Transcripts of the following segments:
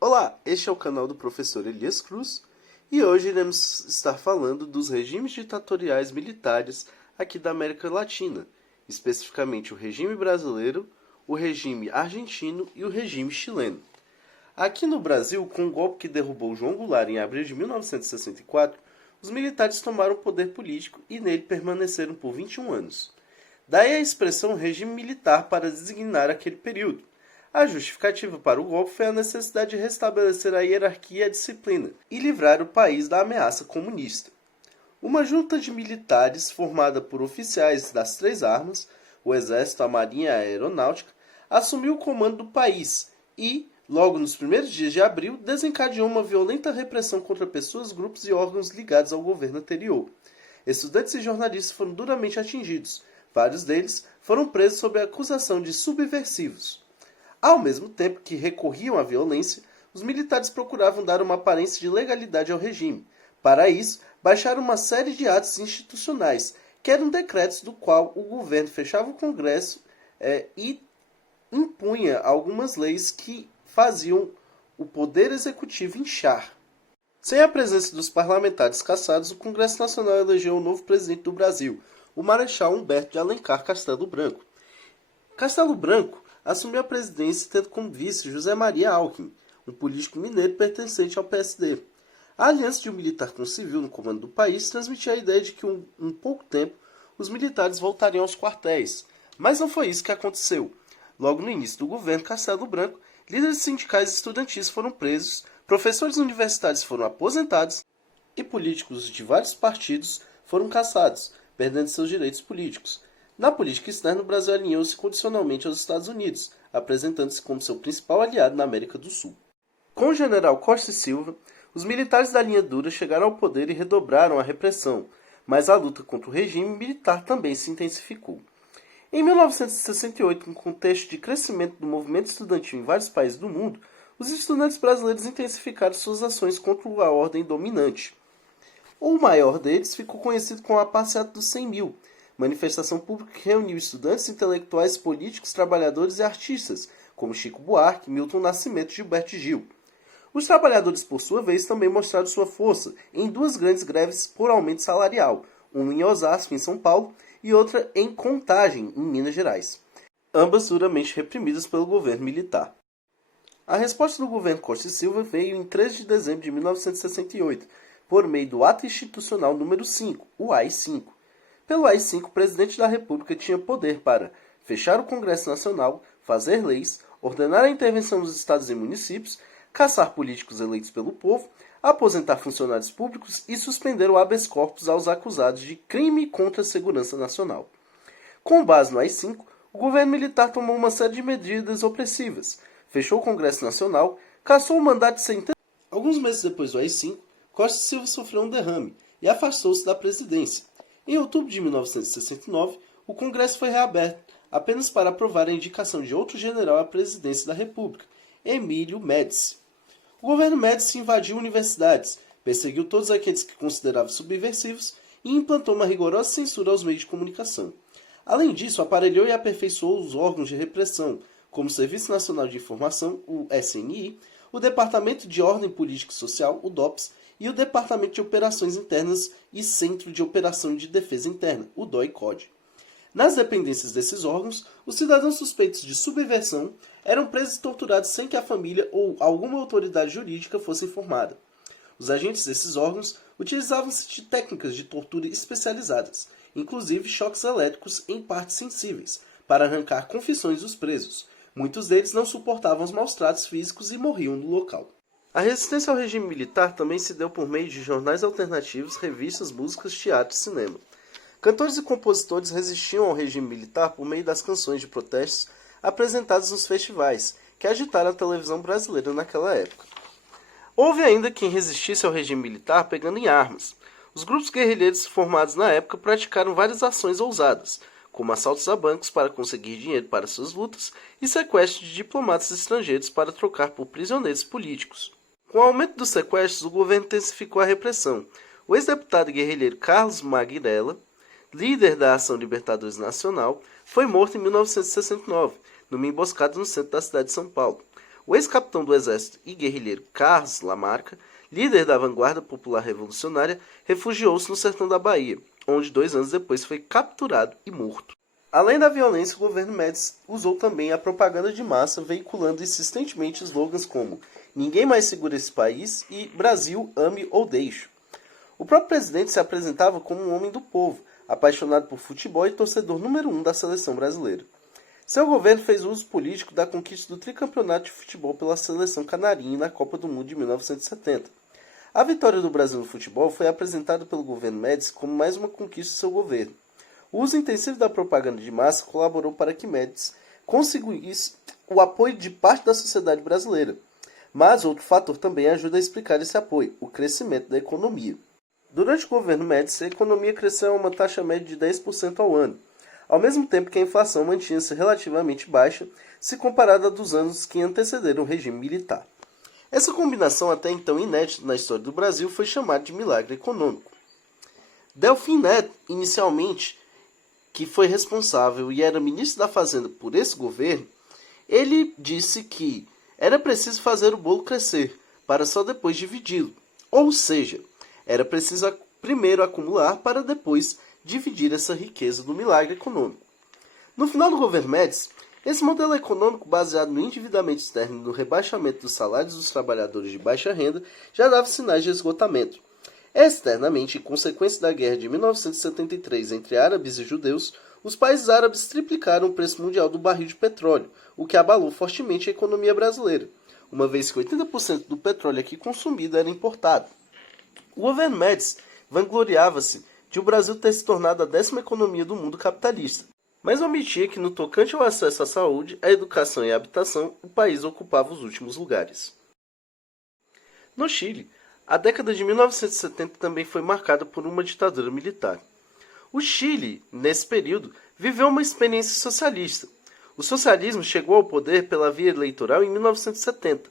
Olá, este é o canal do professor Elias Cruz e hoje iremos estar falando dos regimes ditatoriais militares aqui da América Latina, especificamente o regime brasileiro, o regime argentino e o regime chileno. Aqui no Brasil, com o golpe que derrubou João Goulart em abril de 1964, os militares tomaram o poder político e nele permaneceram por 21 anos. Daí a expressão regime militar para designar aquele período. A justificativa para o golpe foi a necessidade de restabelecer a hierarquia e a disciplina e livrar o país da ameaça comunista. Uma junta de militares formada por oficiais das três armas, o Exército, a Marinha e a Aeronáutica, assumiu o comando do país e, logo nos primeiros dias de abril, desencadeou uma violenta repressão contra pessoas, grupos e órgãos ligados ao governo anterior. Estudantes e jornalistas foram duramente atingidos. Vários deles foram presos sob a acusação de subversivos. Ao mesmo tempo que recorriam à violência, os militares procuravam dar uma aparência de legalidade ao regime. Para isso, baixaram uma série de atos institucionais, que eram decretos do qual o governo fechava o Congresso e impunha algumas leis que faziam o poder executivo inchar. Sem a presença dos parlamentares cassados, o Congresso Nacional elegeu o novo presidente do Brasil, o Marechal Humberto de Alencar Castelo Branco. Castelo Branco assumiu a presidência tendo como vice José Maria Alckmin, um político mineiro pertencente ao PSD. A aliança de um militar com um civil no comando do país transmitia a ideia de que em pouco tempo os militares voltariam aos quartéis. Mas não foi isso que aconteceu. Logo no início do governo Castelo Branco, líderes sindicais e estudantis foram presos, professores universitários foram aposentados e políticos de vários partidos foram caçados, perdendo seus direitos políticos. Na política externa, o Brasil alinhou-se condicionalmente aos Estados Unidos, apresentando-se como seu principal aliado na América do Sul. Com o general Costa e Silva, os militares da linha dura chegaram ao poder e redobraram a repressão, mas a luta contra o regime militar também se intensificou. Em 1968, no contexto de crescimento do movimento estudantil em vários países do mundo, os estudantes brasileiros intensificaram suas ações contra a ordem dominante. O maior deles ficou conhecido como a Passeata dos 100 Mil, manifestação pública que reuniu estudantes, intelectuais, políticos, trabalhadores e artistas, como Chico Buarque, Milton Nascimento e Gilberto Gil. Os trabalhadores, por sua vez, também mostraram sua força em duas grandes greves por aumento salarial, uma em Osasco, em São Paulo, e outra em Contagem, em Minas Gerais, ambas duramente reprimidas pelo governo militar. A resposta do governo Costa e Silva veio em 3 de dezembro de 1968, por meio do Ato Institucional número 5, o AI-5. Pelo AI-5, o presidente da República tinha poder para fechar o Congresso Nacional, fazer leis, ordenar a intervenção dos estados e municípios, caçar políticos eleitos pelo povo, aposentar funcionários públicos e suspender o habeas corpus aos acusados de crime contra a segurança nacional. Com base no AI-5, o governo militar tomou uma série de medidas opressivas, fechou o Congresso Nacional, cassou o mandato de centenas. Alguns meses depois do AI-5, Costa e Silva sofreu um derrame e afastou-se da presidência. Em outubro de 1969, o Congresso foi reaberto, apenas para aprovar a indicação de outro general à presidência da República, Emílio Médici. O governo Médici invadiu universidades, perseguiu todos aqueles que considerava subversivos e implantou uma rigorosa censura aos meios de comunicação. Além disso, aparelhou e aperfeiçoou os órgãos de repressão, como o Serviço Nacional de Informação, o SNI, o Departamento de Ordem Política e Social, o DOPS, e o Departamento de Operações Internas e Centro de Operação de Defesa Interna, o DOI-CODE. Nas dependências desses órgãos, os cidadãos suspeitos de subversão eram presos e torturados sem que a família ou alguma autoridade jurídica fosse informada. Os agentes desses órgãos utilizavam-se de técnicas de tortura especializadas, inclusive choques elétricos em partes sensíveis, para arrancar confissões dos presos. Muitos deles não suportavam os maus-tratos físicos e morriam no local. A resistência ao regime militar também se deu por meio de jornais alternativos, revistas, músicas, teatro e cinema. Cantores e compositores resistiam ao regime militar por meio das canções de protestos apresentadas nos festivais, que agitaram a televisão brasileira naquela época. Houve ainda quem resistisse ao regime militar pegando em armas. Os grupos guerrilheiros formados na época praticaram várias ações ousadas, como assaltos a bancos para conseguir dinheiro para suas lutas e sequestro de diplomatas estrangeiros para trocar por prisioneiros políticos. Com o aumento dos sequestros, o governo intensificou a repressão. O ex-deputado guerrilheiro Carlos Maguirella, líder da Ação Libertadores Nacional, foi morto em 1969, numa emboscada no centro da cidade de São Paulo. O ex-capitão do exército e guerrilheiro Carlos Lamarca, líder da vanguarda popular revolucionária, refugiou-se no sertão da Bahia, onde 2 anos depois foi capturado e morto. Além da violência, o governo Médici usou também a propaganda de massa, veiculando insistentemente slogans como "Ninguém mais segura esse país" e "Brasil, ame ou deixe". O próprio presidente se apresentava como um homem do povo, apaixonado por futebol e torcedor número 1 da seleção brasileira. Seu governo fez uso político da conquista do tricampeonato de futebol pela seleção canarinha na Copa do Mundo de 1970. A vitória do Brasil no futebol foi apresentada pelo governo Médici como mais uma conquista de seu governo. O uso intensivo da propaganda de massa colaborou para que Médici conseguisse o apoio de parte da sociedade brasileira. Mas outro fator também ajuda a explicar esse apoio: o crescimento da economia. Durante o governo Médici, a economia cresceu a uma taxa média de 10% ao ano, ao mesmo tempo que a inflação mantinha-se relativamente baixa se comparada a dos anos que antecederam o regime militar. Essa combinação, até então inédita na história do Brasil, foi chamada de milagre econômico. Delfim Neto, inicialmente, que foi responsável e era ministro da Fazenda por esse governo, ele disse que era preciso fazer o bolo crescer, para só depois dividi-lo. Ou seja, era preciso primeiro acumular para depois dividir essa riqueza do milagre econômico. No final do governo Médici, esse modelo econômico baseado no endividamento externo e no rebaixamento dos salários dos trabalhadores de baixa renda já dava sinais de esgotamento. Externamente, em consequência da guerra de 1973 entre árabes e judeus, os países árabes triplicaram o preço mundial do barril de petróleo, o que abalou fortemente a economia brasileira, uma vez que 80% do petróleo aqui consumido era importado. O governo Médici vangloriava-se de o Brasil ter se tornado a 10ª economia do mundo capitalista, mas omitia que no tocante ao acesso à saúde, à educação e à habitação, o país ocupava os últimos lugares. No Chile, a década de 1970 também foi marcada por uma ditadura militar. O Chile, nesse período, viveu uma experiência socialista. O socialismo chegou ao poder pela via eleitoral em 1970.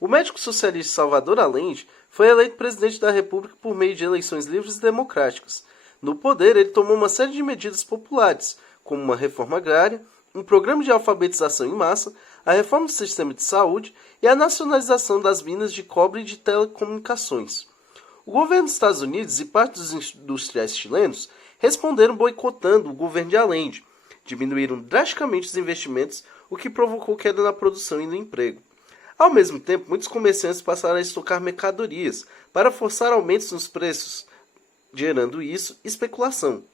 O médico socialista Salvador Allende foi eleito presidente da República por meio de eleições livres e democráticas. No poder, ele tomou uma série de medidas populares, como uma reforma agrária, um programa de alfabetização em massa, a reforma do sistema de saúde e a nacionalização das minas de cobre e de telecomunicações. O governo dos Estados Unidos e parte dos industriais chilenos responderam boicotando o governo de Allende, diminuíram drasticamente os investimentos, o que provocou queda na produção e no emprego. Ao mesmo tempo, muitos comerciantes passaram a estocar mercadorias para forçar aumentos nos preços, gerando isso especulação.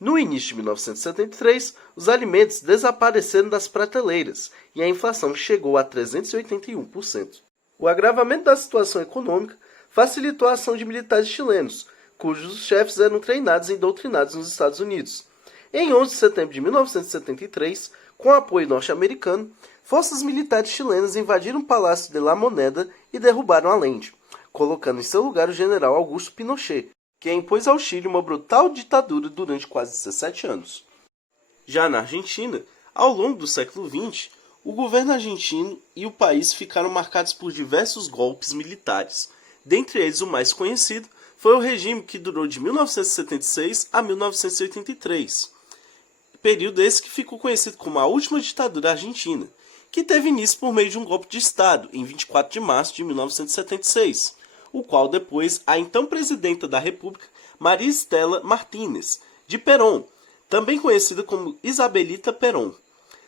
No início de 1973, os alimentos desapareceram das prateleiras e a inflação chegou a 381%. O agravamento da situação econômica facilitou a ação de militares chilenos, cujos chefes eram treinados e doutrinados nos Estados Unidos. Em 11 de setembro de 1973, com apoio norte-americano, forças militares chilenas invadiram o Palácio de la Moneda e derrubaram Allende, colocando em seu lugar o general Augusto Pinochet, que impôs ao Chile uma brutal ditadura durante quase 17 anos. Já na Argentina, ao longo do século XX, o governo argentino e o país ficaram marcados por diversos golpes militares. Dentre eles, o mais conhecido foi o regime que durou de 1976 a 1983, período esse que ficou conhecido como a última ditadura argentina, que teve início por meio de um golpe de Estado, em 24 de março de 1976, o qual depois a então presidenta da República, Maria Estela Martínez, de Perón, também conhecida como Isabelita Perón.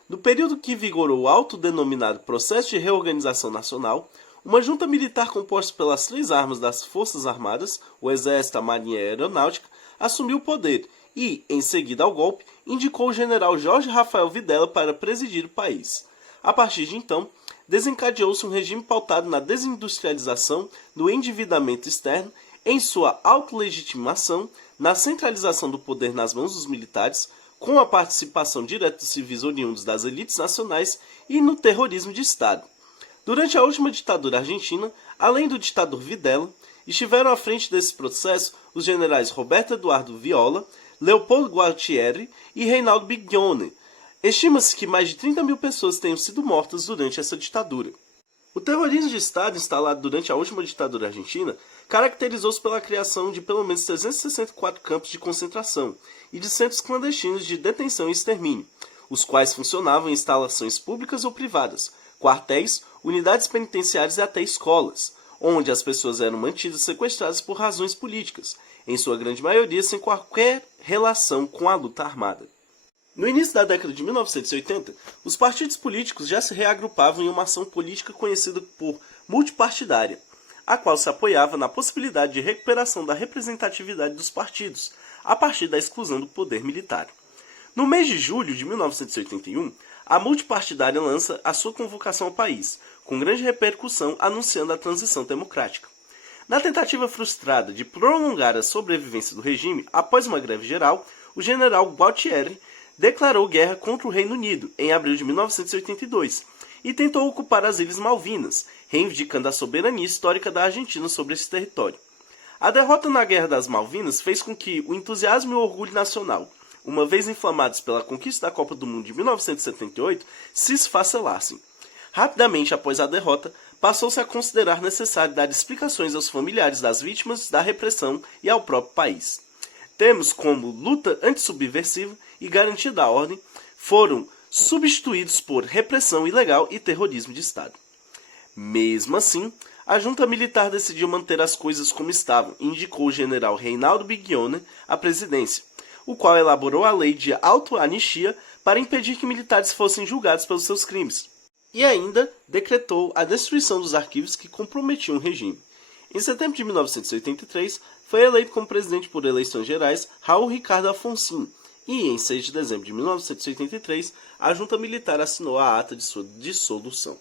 No período que vigorou o autodenominado Processo de Reorganização Nacional, uma junta militar composta pelas 3 armas das Forças Armadas, o Exército, a Marinha e a Aeronáutica, assumiu o poder e, em seguida ao golpe, indicou o general Jorge Rafael Videla para presidir o país. A partir de então, desencadeou-se um regime pautado na desindustrialização, no endividamento externo, em sua autolegitimação, na centralização do poder nas mãos dos militares, com a participação direta dos civis oriundos das elites nacionais e no terrorismo de Estado. Durante a última ditadura argentina, além do ditador Videla, estiveram à frente desse processo os generais Roberto Eduardo Viola, Leopoldo Gualtieri e Reinaldo Bignone. Estima-se que mais de 30 mil pessoas tenham sido mortas durante essa ditadura. O terrorismo de Estado instalado durante a última ditadura argentina caracterizou-se pela criação de pelo menos 364 campos de concentração e de centros clandestinos de detenção e extermínio, os quais funcionavam em instalações públicas ou privadas, quartéis, unidades penitenciárias e até escolas, onde as pessoas eram mantidas sequestradas por razões políticas, em sua grande maioria sem qualquer relação com a luta armada. No início da década de 1980, os partidos políticos já se reagrupavam em uma ação política conhecida por multipartidária, a qual se apoiava na possibilidade de recuperação da representatividade dos partidos, a partir da exclusão do poder militar. No mês de julho de 1981, a multipartidária lança a sua convocação ao país, com grande repercussão anunciando a transição democrática. Na tentativa frustrada de prolongar a sobrevivência do regime após uma greve geral, o general Gualtieri declarou guerra contra o Reino Unido em abril de 1982 e tentou ocupar as Ilhas Malvinas, reivindicando a soberania histórica da Argentina sobre esse território. A derrota na Guerra das Malvinas fez com que o entusiasmo e o orgulho nacional, uma vez inflamados pela conquista da Copa do Mundo de 1978, se esfacelassem. Rapidamente após a derrota, passou-se a considerar necessário dar explicações aos familiares das vítimas da repressão e ao próprio país. Termos como luta antissubversiva e garantia da ordem foram substituídos por repressão ilegal e terrorismo de Estado. Mesmo assim, a junta militar decidiu manter as coisas como estavam e indicou o general Reinaldo Bignone à presidência, o qual elaborou a lei de autoanistia para impedir que militares fossem julgados pelos seus crimes, e ainda decretou a destruição dos arquivos que comprometiam o regime. Em setembro de 1983, foi eleito como presidente por eleições gerais Raul Ricardo Alfonsín, e em 6 de dezembro de 1983, a junta militar assinou a ata de sua dissolução.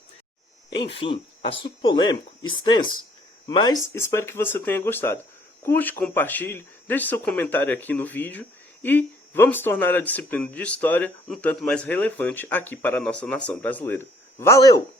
Enfim, assunto polêmico, extenso, mas espero que você tenha gostado. Curte, compartilhe, deixe seu comentário aqui no vídeo e vamos tornar a disciplina de História um tanto mais relevante aqui para a nossa nação brasileira. Valeu!